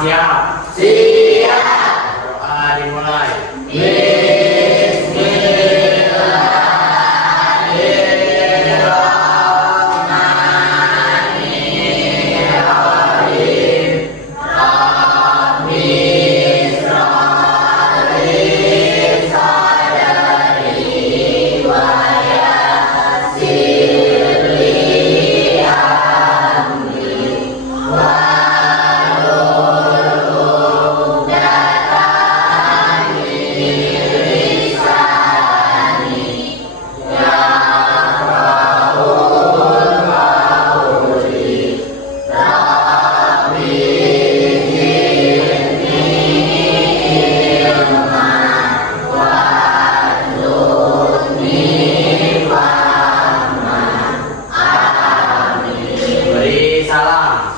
siap? Siap. Doa dimulai. Beri salam.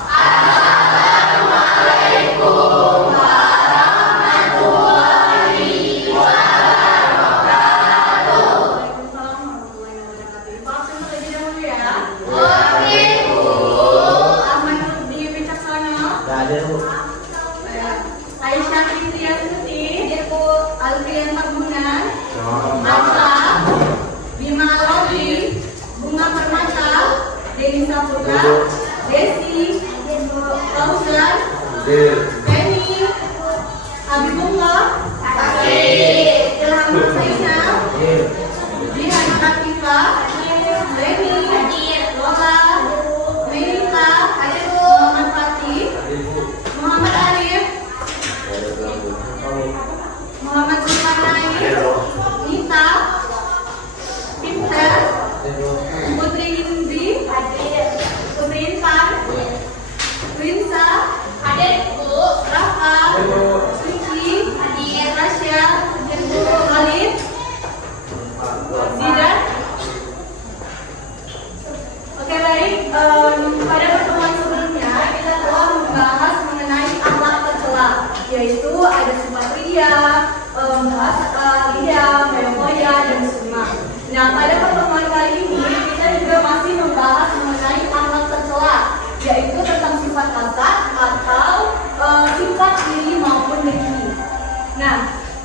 Aisyah Fitriyanti, Alfian Tabunan, Asa, Bima Lodi, Bunga Permata, Denny Saputra, Desi, Fauzan, Penny, Habibullah, Ilham Zainal, Jihan Katifah, Leni, Lola, Melita, Muhammad Fatih, Muhammad Arif, Muhammad Sulaiman, Nita, Pinter, Putri Indri, Putri Intan, Winsa, Rafa, Suci, Rasya, Khalid, Zidan. Oke baik, pada pertemuan sebelumnya kita telah membahas mengenai akhlak tercela, yaitu ada sifat ria, bahasa ria, memoya, dan summa. Nah, pada pertemuan kali ini kita juga masih membahas mengenai akhlak tercela, yaitu tentang sifat hasad atau sifat iri maupun dengki. Nah,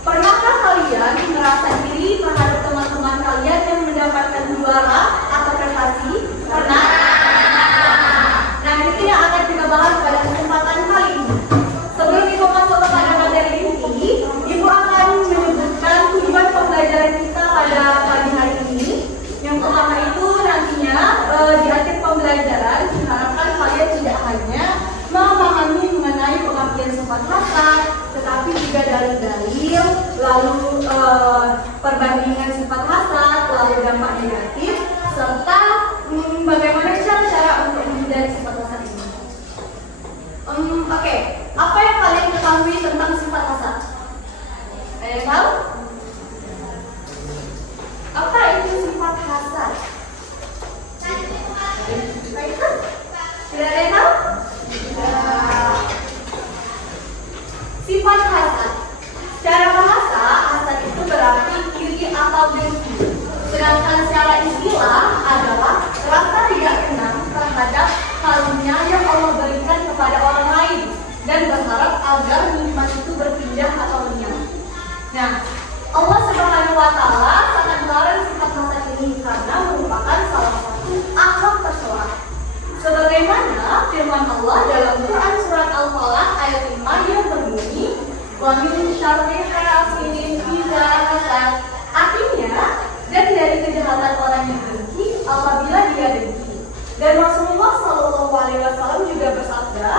pernahkah kalian merasa iri terhadap teman-teman kalian yang mendapatkan juara atau prestasi? Pernah? Nah, itu yang akan kita bahas pada kesempatan kali ini. Sebelum Ibu masuk kepada materi inti, Ibu akan menyebutkan tujuan pembelajaran kita pada pagi hari ini. Yang pertama itu nantinya di akhir pembelajaran diharapkan kalian tidak hanya memahami mengenai pengertian sifat hasad, tetapi juga dalil-dalil, lalu perbandingan sifat hasad, lalu dampak negatif, serta bagaimana cara untuk menghindari sifat hasad ini. Oke, apa yang kalian ketahui tentang sifat hasad? Ada yang tahu? Apa itu sifat hasad? Tidak ada yang tahu? Sifat hasad. Secara bahasa, hasad itu berarti iri atau dengki. Sedangkan secara istilah adalah rasa tidak senang terhadap karunia yang Allah berikan kepada orang lain dan berharap agar nikmat itu berpindah atau lenyap. Nah, Allah Subhanahu wa Ta'ala sangat melarang sifat hasad ini karena merupakan salah satu akhlak tercela. Sebagaimana firman Allah dalam Quran surat Al-Falaq ayat 5 yang berbunyi, "Wa min syarri hasidin idza hasad." Artinya, dan dari kejahatan orang yang dengki apabila dia dengki. Dan Rasulullah SAW juga bersabda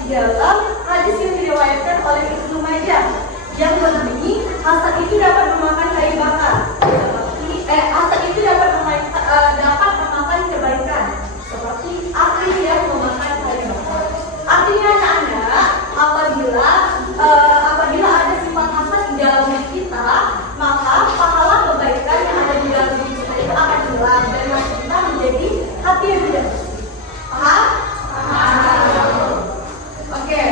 di dalam hadis yang diriwayatkan oleh Ibnu Majah yang berbunyi, hasad itu dapat memakan kayu bakar. Hasad itu dapat memakan kebaikan seperti api yang memakan kayu bakar. Artinya anak-anak, apabila ada sifat hasad di dalam diri kita, maka pahala kebaikan yang ada di dalam diri kita itu akan hilang dan hati kita menjadi hati yang tidak bersih. Paham? Oke.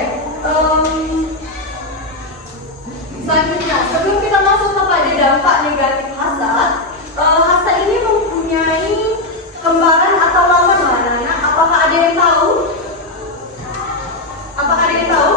Selanjutnya, sebelum kita masuk kepada dampak negatif hasad, hasad ini mempunyai kembaran atau lawan mana? Apakah ada yang tahu? Apakah ada yang tahu?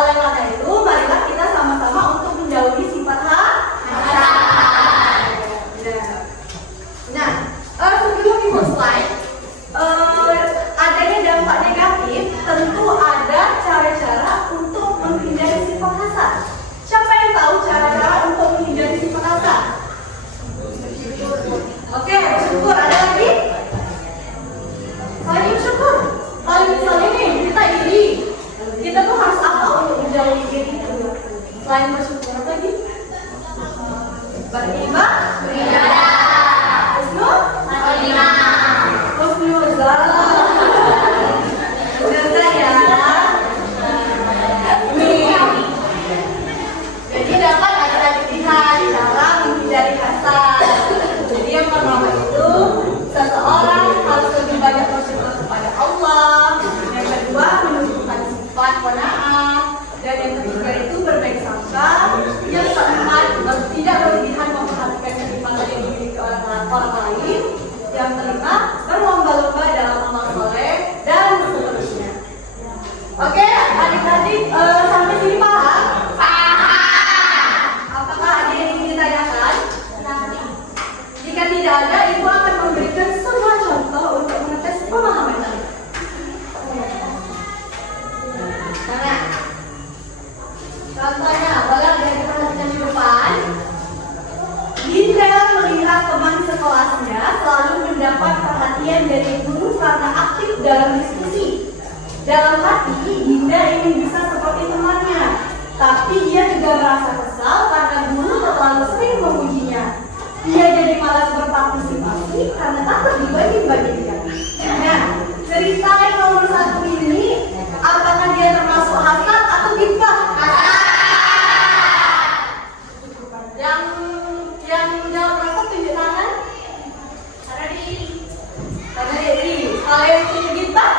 Oleh karena itu, marilah kita sama-sama untuk menjauhi sifat hasad. Nah, sebelum ibu slide, adanya dampak negatif, tentu ada cara-cara untuk menghindari sifat hasad. Siapa yang tahu cara-cara untuk menghindari sifat hasad? Oke, bersyukur. Ada lagi? Saling bersyukur. Kalau misalnya nih, kita iri, kita tuh harus apa untuk menjauhi diri itu? Selain bersyukur, apa lagi? Beribadah. Husnuzan. Benar ya? Jadi dapat adik-adik lihat cara menghindari hasad. Jadi yang pertama itu seseorang harus lebih banyak bersyukur kepada Allah. Yang kedua menunjukkan sifat qanaah. Dan yang ketiga itu berbaik sangka. Yang keempat tidak berlebihan memperhatikan kenikmatan yang dimiliki oleh orang lain. Yang kelima berlomba-lomba dalam amal soleh dan seterusnya. Oke, adik-adik sampai sini paham? Apakah ada yang ingin ditanyakan? Jika tidak ada, ibu akan memberikan sebuah contoh untuk mengetes pemahaman kalian. Mana? Contohnya, boleh diperhatikan di depan. Dinda melihat teman sekelasnya selalu mendapat perhatian dari guru karena aktif dalam diskusi. Dalam hati, Dinda ingin bisa seperti temannya, tapi ia juga merasa kesal karena guru terlalu sering memujinya. Ia jadi malas berpartisipasi karena takut dibanding-bandingkan. Nah, cerita yang nomor 1 ini, apakah dia termasuk hasad atau ghibah? Yang jawab berapa tunjuk tangan? Karena diri. Kalau yang punya ghibah?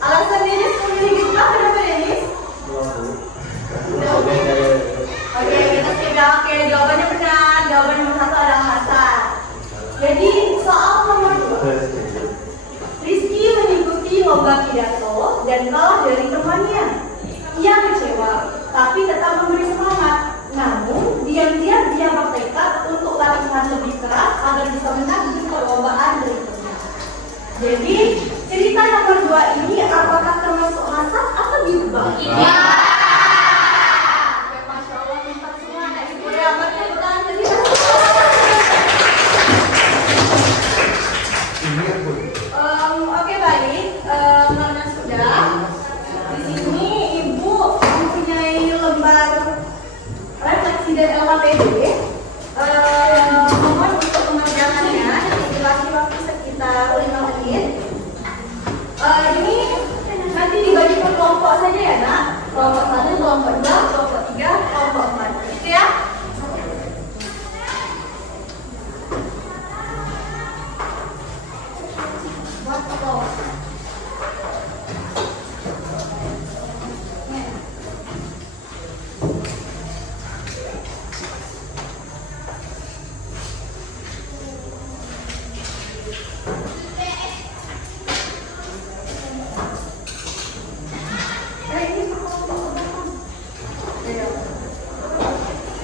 Alasan Denis memilih ghibah kenapa Denis? Oke, kita sudah jawabannya benar. Jawaban nomor 1 adalah hasad. Jadi soal nomor 2, Rizky mengikuti lomba pidato dan kalah dari temannya. Ia kecewa, tapi tetap memberi semangat. Namun, diam-diam dia bertekad untuk latihan lebih keras agar bisa menang di perlombaan berikutnya. Jadi, cerita nomor 2 ini apakah termasuk hasad atau ghibah? Iya. Ya, Masya Allah, pintar semua anak ibu ya. Tepuk tangan tadi. Oke, baik. Mana sudah? Di sini ibu mempunyai lembar refleksi dari LHPD. Mohon untuk mengerjakannya. Dikasih waktu sekitar 5 menit. Ini nanti dibagi per kelompok saja ya nak. Kelompok 1, kelompok 2, kelompok 3, kelompok 4. Gitu ya. Buat kelompok.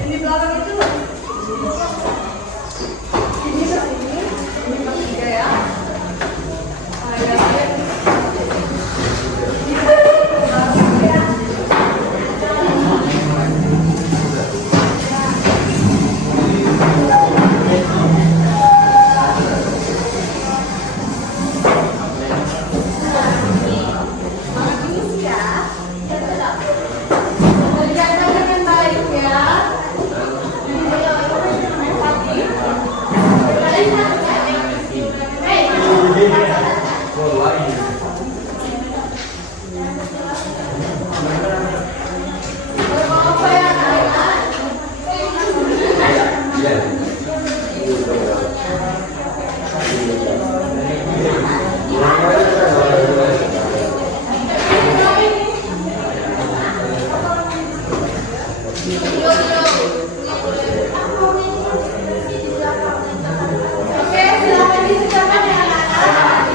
Ini belakang itu ini ke sini, ini ke 3 ya. Oke, silakan dikerjakan ya anak-anak.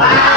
Bye.